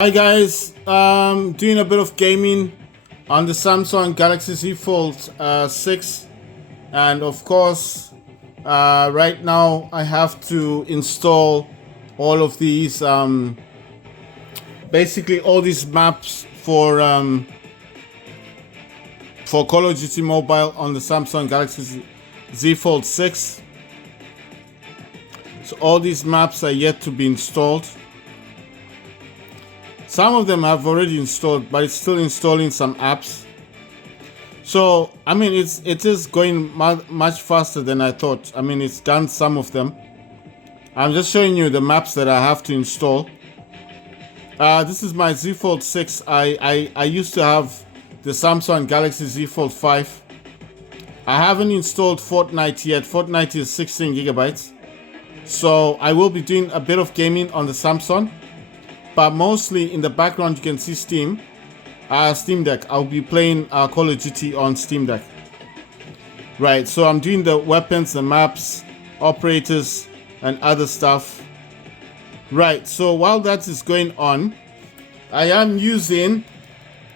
Hi guys, doing a bit of gaming on the Samsung Galaxy Z Fold 6, and of course right now I have to install all of these basically all these maps for Call of Duty Mobile on the Samsung Galaxy Z Fold 6. So all these maps are yet to be installed. Some of them I've already installed, but it's still installing some apps. So, I mean, it is going much faster than I thought. I mean, it's done some of them. I'm just showing you the maps that I have to install. This is my Z Fold 6. I used to have the Samsung Galaxy Z Fold 5. I haven't installed Fortnite yet. Fortnite is 16 gigabytes. So, I will be doing a bit of gaming on the Samsung. But mostly in the background you can see Steam Deck. I'll be playing Call of Duty on Steam Deck. Right, so I'm doing the weapons, the maps, operators, and other stuff. Right, so while that is going on, I am using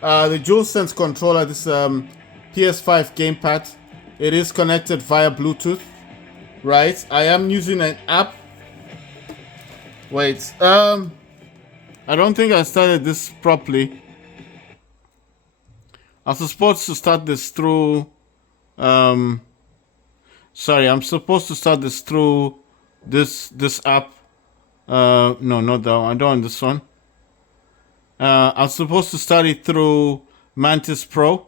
the DualSense controller, this PS5 gamepad. It is connected via Bluetooth. Right, I am using an app. Wait, I don't think I started this properly. I was supposed to start this through sorry, I'm supposed to start this through this app. No, not that one. I don't want this one. I'm supposed to start it through Mantis Pro.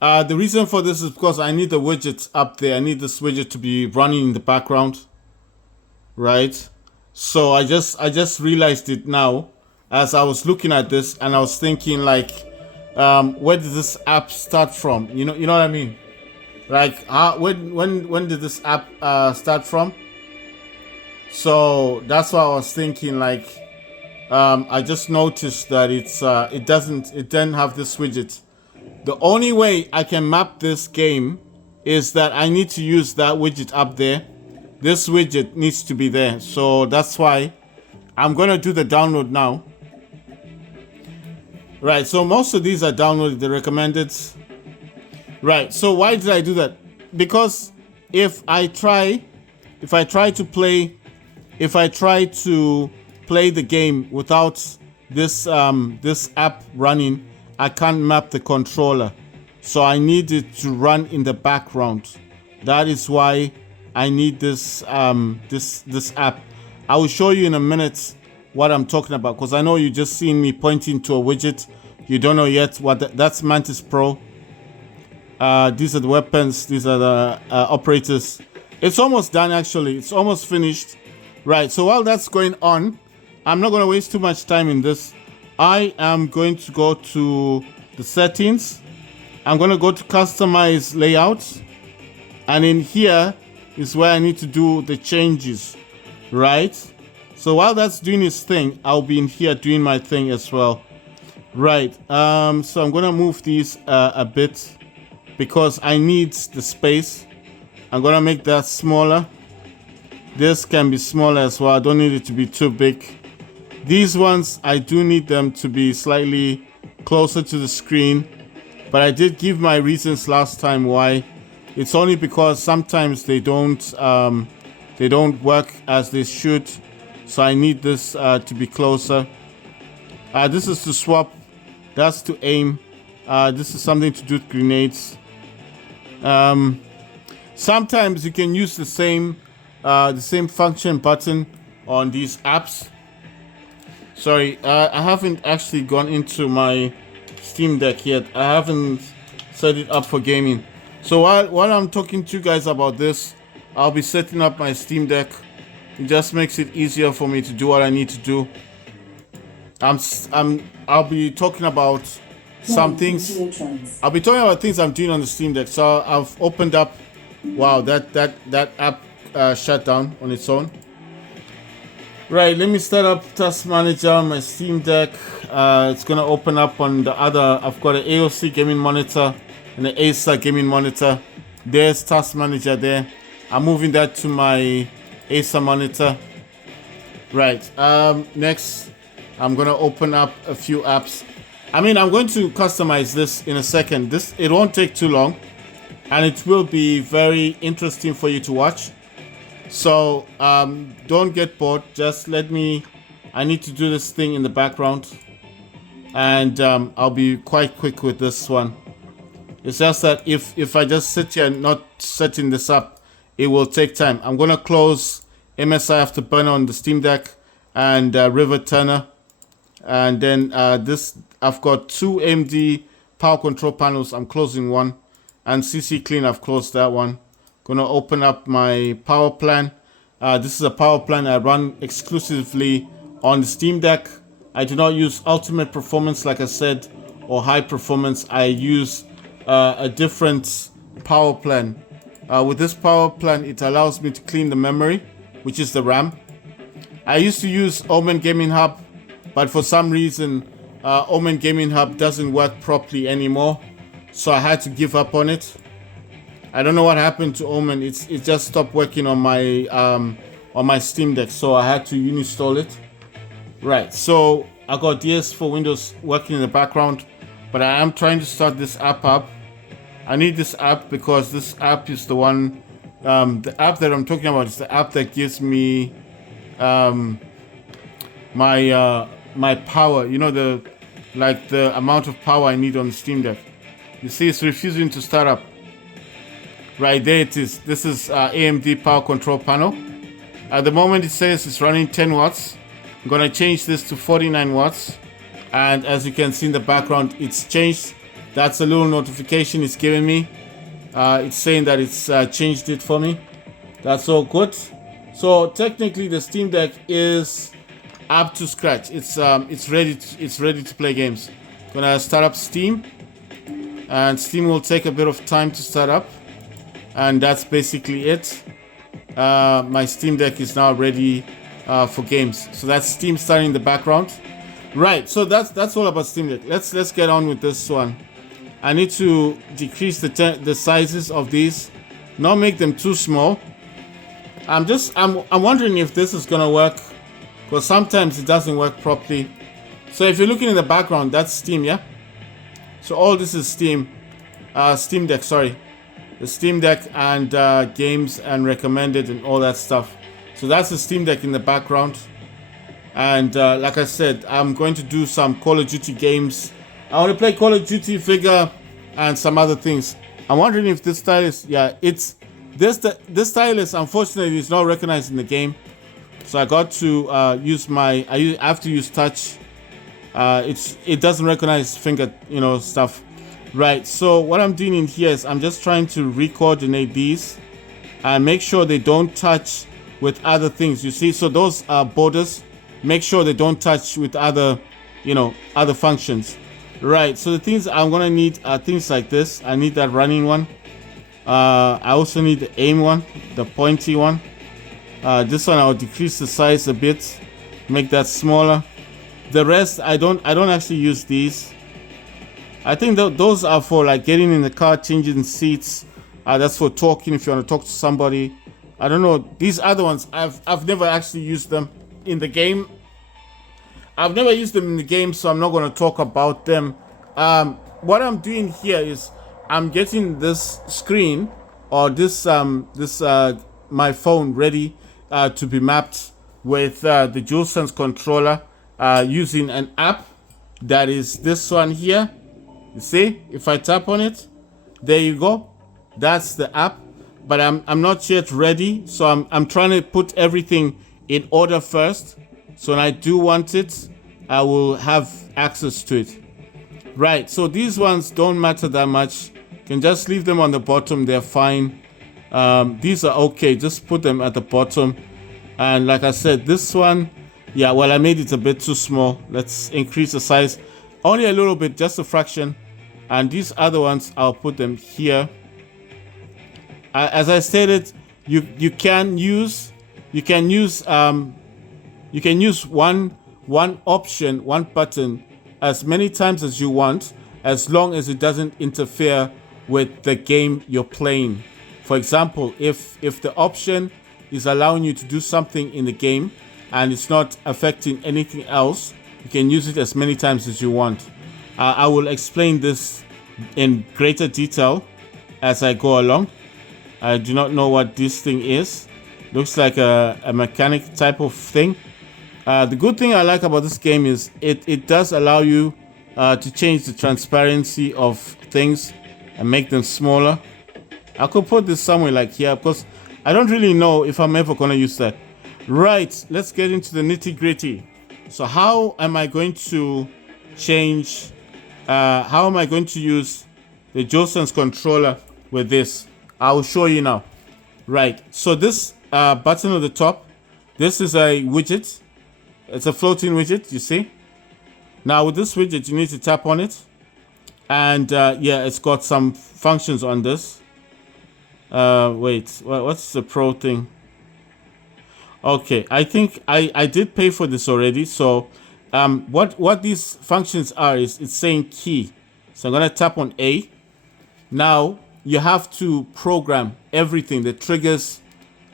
The reason for this is because I need the widget up there. I need this widget to be running in the background. Right? So I just realized it now as I was looking at this, and I was thinking like, where did this app start from? You know what I mean? Like, when did this app start from? So that's why I was thinking like, I just noticed that it doesn't have this widget. The only way I can map this game is that I need to use that widget up there. This widget needs to be there, so that's why I'm gonna do the download now. Right, so most of these are downloaded, the recommended. Right, so why did I do that? Because if I try to play the game without this this app running, I can't map the controller. So I need it to run in the background. That is why I need this this app. I will show you in a minute what I'm talking about, because I know you just seen me pointing to a widget. You don't know yet what that's Mantis Pro. These are the weapons. These are the operators. It's almost done actually. It's almost finished. Right. So while that's going on, I'm not going to waste too much time in this. I am going to go to the settings. I'm going to go to customize layouts, and in here is where I need to do the changes, right? So while that's doing its thing, I'll be in here doing my thing as well, right? So I'm gonna move these a bit because I need the space. I'm gonna make that smaller. This can be smaller as well. I don't need it to be too big. These ones, I do need them to be slightly closer to the screen, but I did give my reasons last time why. It's only because sometimes they don't work as they should, so I need this to be closer. This is to swap, that's to aim. This is something to do with grenades. Sometimes you can use the same function button on these apps. Sorry, I haven't actually gone into my Steam Deck yet. I haven't set it up for gaming. So while I'm talking to you guys about this, I'll be setting up my Steam Deck. It just makes it easier for me to do what I need to do. I'll be talking about some things. I'll be talking about things I'm doing on the Steam Deck. So I've opened up. Wow, that app shut down on its own. Right, let me start up Task Manager on my Steam Deck. It's gonna open up on the other. I've got an AOC gaming monitor and the Acer gaming monitor. There's Task Manager there. I'm moving that to my Acer monitor. Right. Next, I'm gonna open up a few apps. I mean, I'm going to customize this in a second. It won't take too long, and it will be very interesting for you to watch. So don't get bored. Just let me. I need to do this thing in the background, and I'll be quite quick with this one. It's just that if I just sit here and not setting this up, it will take time. I'm gonna close MSI Afterburner on the Steam Deck and River Turner, and then this I've got 2 AMD power control panels. I'm closing one, and CC Clean, I've closed that one. Gonna open up my power plan. This is a power plan I run exclusively on the Steam Deck. I do not use ultimate performance, like I said, or high performance. I use a different power plan. With this power plan, it allows me to clean the memory, which is the RAM. I used to use Omen Gaming Hub, but for some reason, Omen Gaming Hub doesn't work properly anymore, so I had to give up on it. I don't know what happened to Omen. It just stopped working on my Steam Deck, so I had to uninstall it. Right, so I got DS4 Windows working in the background, but I am trying to start this app up. I need this app because this app is the one. The app that I'm talking about is the app that gives me my power. You know, the amount of power I need on the Steam Deck. You see, it's refusing to start up. Right there it is. This is AMD power control panel. At the moment it says it's running 10 watts. I'm gonna change this to 49 watts. And as you can see in the background, it's changed. That's a little notification it's giving me. It's saying that it's changed it for me. That's all good. So technically the Steam Deck is up to scratch. It's ready to play games. Gonna start up Steam. And Steam will take a bit of time to start up. And that's basically it. My Steam Deck is now ready for games. So that's Steam starting in the background. Right, so that's all about Steam Deck. Let's get on with this one. I need to decrease the sizes of these, not make them too small. I'm wondering if this is gonna work, because sometimes it doesn't work properly. So if you're looking in the background, that's Steam, yeah. So all this is Steam Deck, sorry. The Steam Deck and games and recommended and all that stuff. So that's the Steam Deck in the background. And like I said, I'm going to do some Call of Duty games. I want to play Call of Duty figure and some other things. I'm wondering if this stylus, yeah, it's this stylus unfortunately is not recognized in the game. So I got to use I have to use touch. It doesn't recognize finger, stuff. Right, so what I'm doing in here is I'm just trying to re-coordinate these and make sure they don't touch with other things. You see, so those are borders. Make sure they don't touch with other functions. Right, so the things I'm gonna need are things like this. I need that running one. I also need the aim one, the pointy one. This one I'll decrease the size a bit, make that smaller. The rest I don't actually use these. I think those are for like getting in the car, changing seats. That's for talking if you want to talk to somebody. I don't know. These other ones, I've never actually used them in the game. I've never used them in the game, so I'm not going to talk about them. What I'm doing here is I'm getting this screen or this my phone ready to be mapped with the DualSense controller using an app that is this one here. You see, if I tap on it, there you go. That's the app, but I'm not yet ready. So I'm trying to put everything in order first. So when I do want it, I will have access to it. Right, so these ones don't matter that much. You can just leave them on the bottom, they're fine. These are okay, just put them at the bottom. And like I said, this one, yeah, well, I made it a bit too small. Let's increase the size. Only a little bit, just a fraction. And these other ones, I'll put them here. As I stated, you can use one option, one button, as many times as you want, as long as it doesn't interfere with the game you're playing. For example, if the option is allowing you to do something in the game and it's not affecting anything else, You can use it as many times as you want. I will explain this in greater detail as I go along. I do not know what this thing is. Looks like a mechanic type of thing. The good thing I like about this game is it does allow you to change the transparency of things and make them smaller. I could put this somewhere like here because I don't really know if I'm ever going to use that. Right, let's get into the nitty gritty. So how am I going to change, how am I going to use the DualSense controller with this? I will show you now. Right, so this button at the top, this is a widget. It's a floating widget, you see. Now with this widget, you need to tap on it. And yeah, it's got some functions on this. Wait, what's the pro thing? Okay, I think I did pay for this already. So what these functions are is it's saying key. So I'm gonna tap on A. Now you have to program everything: the triggers,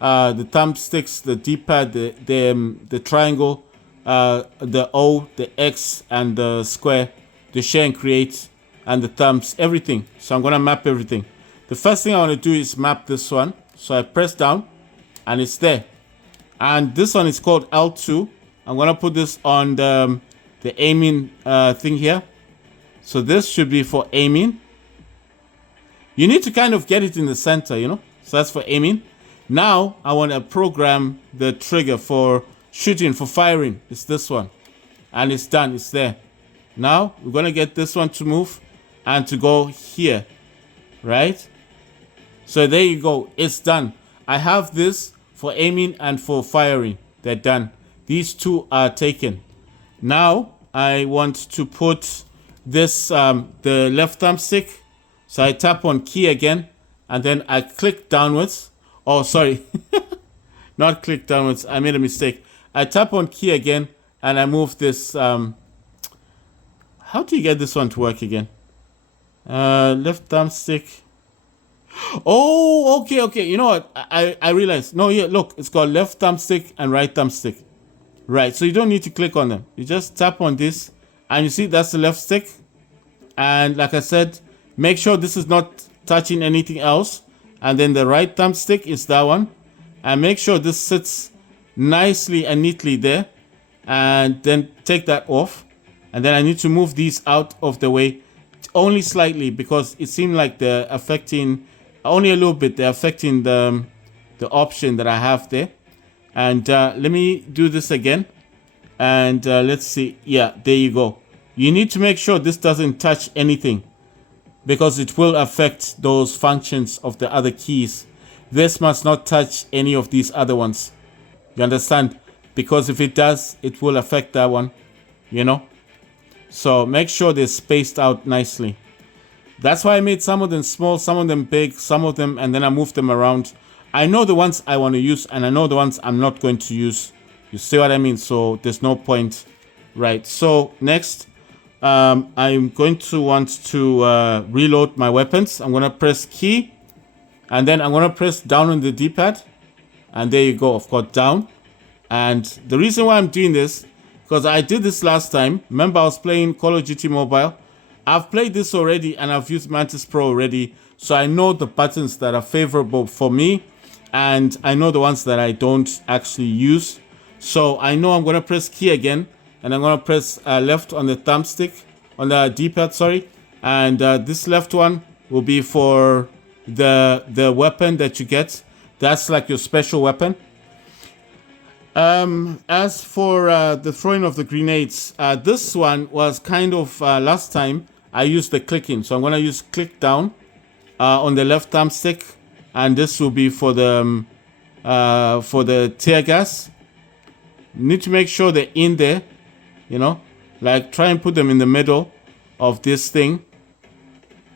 the thumbsticks, the D-pad, the triangle, the O, the X, and the square, the share and create, and the thumbs, everything. So I'm gonna map everything. The first thing I want to do is map this one. So I press down and it's there. And this one is called L2. I'm going to put this on the aiming thing here. So this should be for aiming. You need to kind of get it in the center, you know. So that's for aiming. Now I want to program the trigger for shooting, for firing. It's this one. And it's done. It's there. Now we're going to get this one to move and to go here. Right? So there you go. It's done. I have this for aiming and for firing. They're done. These two are taken. Now I want to put this, the left thumbstick. So I tap on key again and then I click downwards. Oh, sorry. Not click downwards. I made a mistake. I tap on key again and I move this. How do you get this one to work again? Left thumbstick. Oh, okay. You know what? I realized. No, yeah, look, it's got left thumbstick and right thumbstick. Right, so you don't need to click on them. You just tap on this and you see that's the left stick. And like I said, make sure this is not touching anything else. And then the right thumbstick is that one. And make sure this sits nicely and neatly there. And then take that off. And then I need to move these out of the way. Only slightly because it seemed like they're affecting, only a little bit, they're affecting the option that I have there. And let me do this again. And let's see. Yeah, there you go. You need to make sure this doesn't touch anything because it will affect those functions of the other keys. This must not touch any of these other ones. You understand? Because if it does, it will affect that one, you know? So make sure they're spaced out nicely. That's why I made some of them small, some of them big, some of them, and then I moved them around. I know the ones I want to use and I know the ones I'm not going to use. You see what I mean? So there's no point. Right. So next, I'm going to want to reload my weapons. I'm going to press key and then I'm going to press down on the D-pad. And there you go. Of course, down. And the reason why I'm doing this, because I did this last time. Remember, I was playing Call of Duty Mobile. I've played this already and I've used Mantis Pro already. So I know the buttons that are favorable for me. And I know the ones that I don't actually use. So I know I'm going to press key again. And I'm going to press left on the thumbstick. On the D-pad, sorry. And this left one will be for the weapon that you get. That's like your special weapon. As for the throwing of the grenades, this one was kind of last time I used the clicking. So I'm going to use click down on the left thumbstick. And this will be for the tear gas. Need to make sure they're in there, you know, like try and put them in the middle of this thing.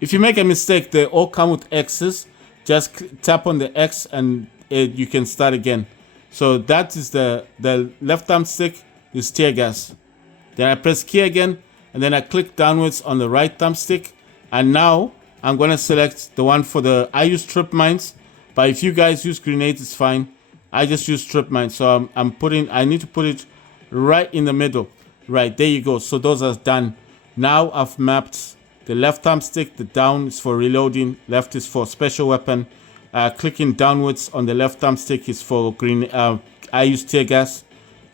If you make a mistake, they all come with X's. Just tap on the X and you can start again. So that is the left thumbstick is tear gas. Then I press key again and then I click downwards on the right thumbstick. And now I'm going to select the one for the, I use trip mines, but if you guys use grenades, it's fine. I just use trip mines. So I need to put it right in the middle. Right, there you go. So those are done. Now I've mapped the left thumbstick. The down is for reloading. Left is for special weapon. Clicking downwards on the left thumbstick is for green. I use tear gas.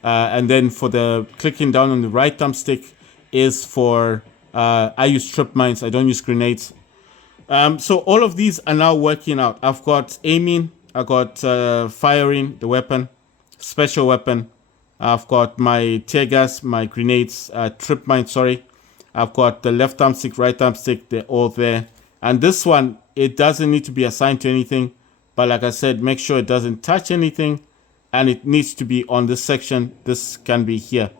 And then for the clicking down on the right thumbstick is for I use trip mines. I don't use grenades. So all of these are now working out. I've got aiming. I got firing the weapon, special weapon. I've got my tear gas, my grenades, trip mine. Sorry, I've got the left thumbstick, right thumbstick. They're all there. And this one, it doesn't need to be assigned to anything. But like I said, make sure it doesn't touch anything. And it needs to be on this section. This can be here.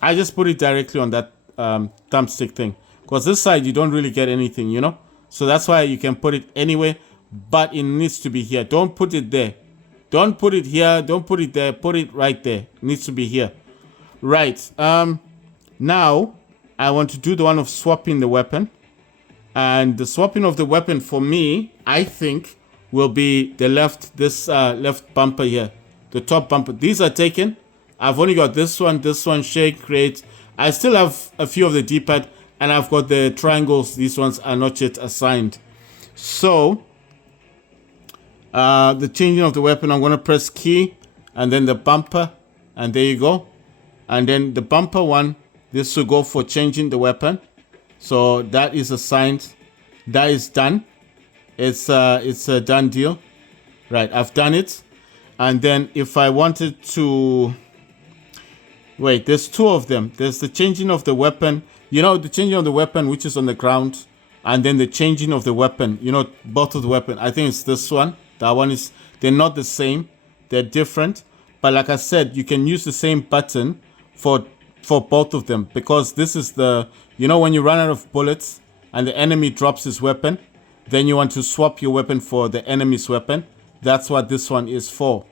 I just put it directly on that thumbstick thing. Because this side, you don't really get anything, you know. So that's why you can put it anywhere. But it needs to be here. Don't put it there. Don't put it here. Don't put it there. Put it right there. It needs to be here. Right. Now, I want to do the one of swapping the weapon. And the swapping of the weapon for me, I think, will be the left bumper here. The top bumper. These are taken. I've only got this one, shake, create. I still have a few of the D-pad. And I've got the triangles. These ones are not yet assigned. So, the changing of the weapon, I'm going to press key. And then the bumper. And there you go. And then the bumper one, this will go for changing the weapon. So that is assigned. That is done. It's a done deal. Right, I've done it. And then if I wanted to... Wait, there's two of them. There's the changing of the weapon. You know, the changing of the weapon, which is on the ground. And then the changing of the weapon. You know, both of the weapon. I think it's this one. That one is... They're not the same. They're different. But like I said, you can use the same button for both of them. Because this is the... You know, when you run out of bullets and the enemy drops his weapon, then you want to swap your weapon for the enemy's weapon. That's what this one is for.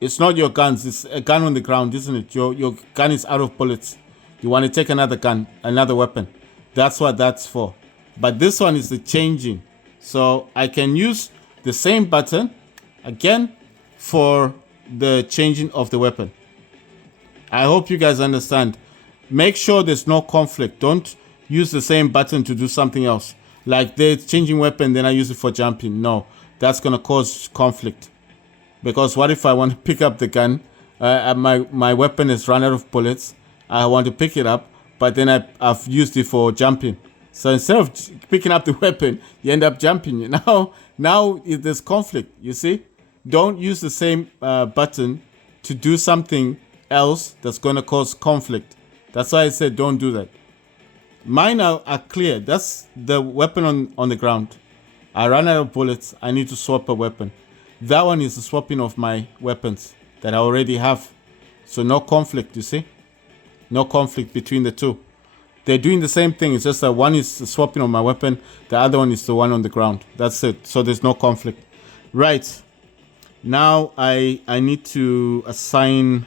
It's not your guns. It's a gun on the ground, isn't it? Your gun is out of bullets. You want to take another gun, another weapon. That's what that's for. But this one is the changing. So I can use the same button again for the changing of the weapon. I hope you guys understand. Make sure there's no conflict. Don't use the same button to do something else. Like the changing weapon, then I use it for jumping. No, that's going to cause conflict. Because what if I want to pick up the gun? My weapon is run out of bullets. I want to pick it up, but then I've used it for jumping. So instead of picking up the weapon, you end up jumping. Now there's conflict, you see? Don't use the same button to do something else that's going to cause conflict. That's why I said don't do that. Mine are clear. That's the weapon on the ground. I ran out of bullets. I need to swap a weapon. That one is the swapping of my weapons that I already have. So no conflict, you see? No conflict between the two. They're doing the same thing. It's just that one is the swapping of my weapon. The other one is the one on the ground. That's it. So there's no conflict. Right. Now I need to assign...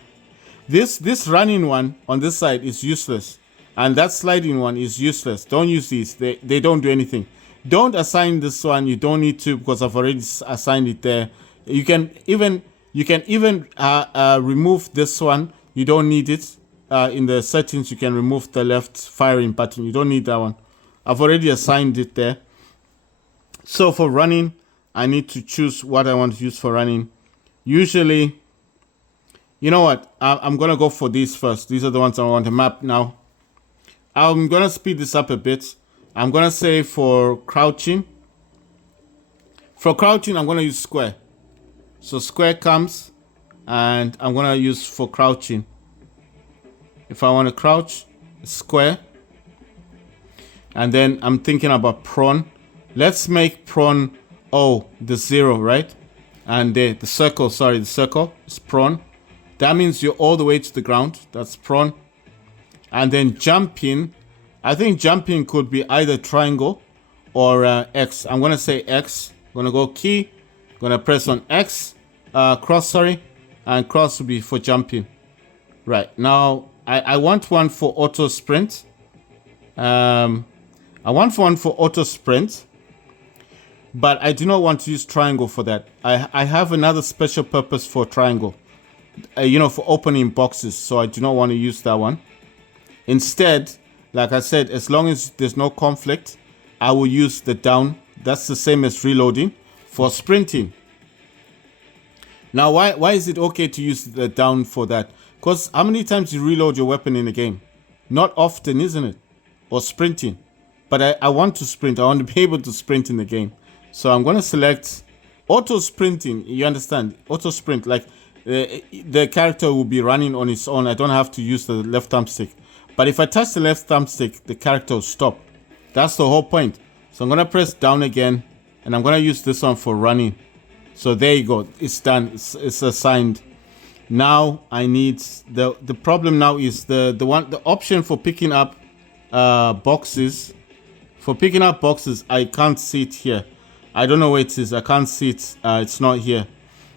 This running one on this side is useless. And that sliding one is useless. Don't use these. They don't do anything. Don't assign this one. You don't need to because I've already assigned it there. You can even remove this one. You don't need it. In the settings, you can remove the left firing button. You don't need that one. I've already assigned it there. So for running, I need to choose what I want to use for running. Usually, you know what? I'm going to go for these first. These are the ones I want to map now. I'm going to speed this up a bit. I'm going to say for crouching. For crouching, I'm going to use square. So square comes and I'm going to use for crouching. If I want to crouch, square. And then I'm thinking about prone. Let's make prone, the 0, right? And the circle, the circle is prone. That means you're all the way to the ground. That's prone. And then jumping, I think jumping could be either triangle or X. I'm going to say X. I'm going to go key. I'm going to press on X, cross, and cross will be for jumping. Right, now I want one for auto sprint. I want one for auto sprint, but I do not want to use triangle for that. I have another special purpose for triangle, for opening boxes, so I do not want to use that one. Instead, like I said, as long as there's no conflict, I will use the down. That's the same as reloading for sprinting. Now, why is it okay to use the down for that? Because how many times you reload your weapon in a game? Not often, isn't it? Or sprinting. But I want to sprint. I want to be able to sprint in the game. So I'm going to select auto sprinting. You understand? Auto sprint. Like the character will be running on its own. I don't have to use the left thumbstick. But if I touch the left thumbstick, the character will stop. That's the whole point. So I'm going to press down again. And I'm going to use this one for running. So there you go. It's done. It's assigned. Now I need the problem now is the option for picking up boxes. For picking up boxes, I can't see it here. I don't know where it is. I can't see it. It's not here.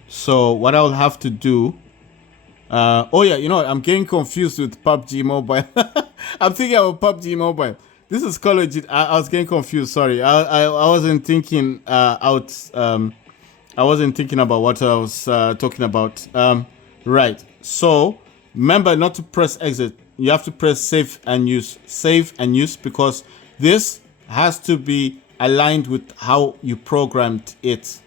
So what I'll have to do. Oh yeah, you know what? I'm getting confused with PUBG Mobile. I'm thinking about PUBG Mobile. This is Call of Duty. I was getting confused. Sorry, I wasn't thinking out. I wasn't thinking about what I was talking about. Right. So remember not to press exit. You have to press save and use. Save and use because this has to be aligned with how you programmed it.